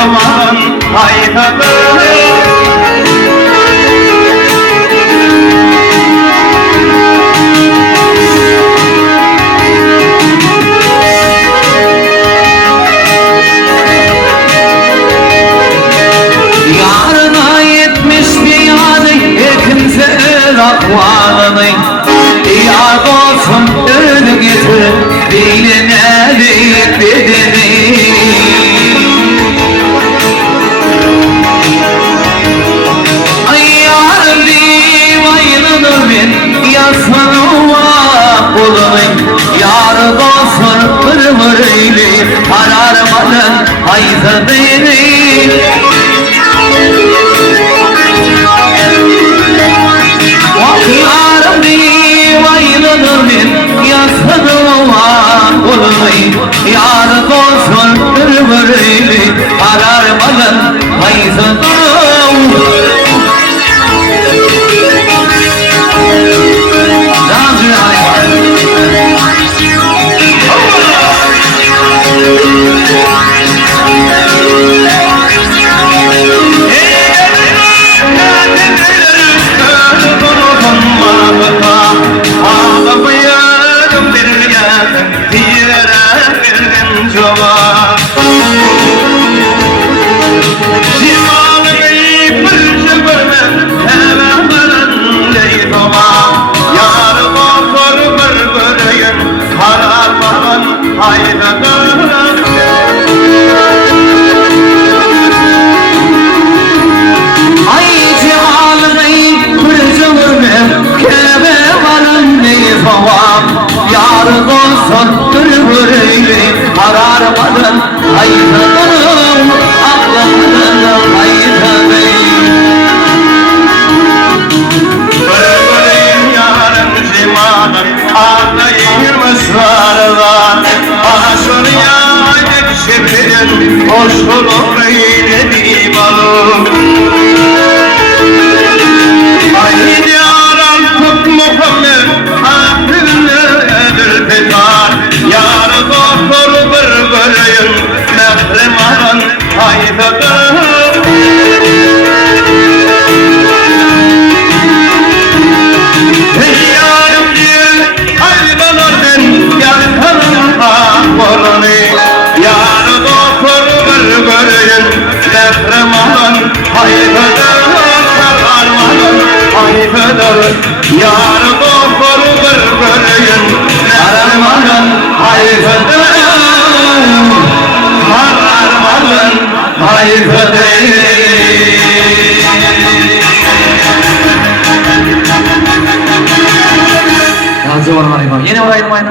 zaman haydadır. Yarına yetmiş diyane yakınsa akvalını yar olsun ölü getir diline deyip bedeni. Ay yarın divaylanır ben yaslanıva kulunu yar olsun vır eyle kararmadan hayzadını. Yarım divaylanır ben yaslanıva kulunu yar olsun vır eyle kararmadan hayzadını. Yarın olsun öyle kararmadan haydanım aklımdan haydanım. Bölböleyim yarın zimanım ağlayır mısrarlar. Bana soruya yetişebilirim hoş olur eylediğim alım. Haydi aram tut Muhammed yar doktor bir böleyim mehrem alan haydadır. Yarım değil hayvanlar ben yakanımda kolunu yar doktor bir böleyim mehrem alan haydadır. Kararmadan haydadır yar doktor bir böleyim kararmadan haydadır. Kararmadan haydadır. Yazı var. Yeni var.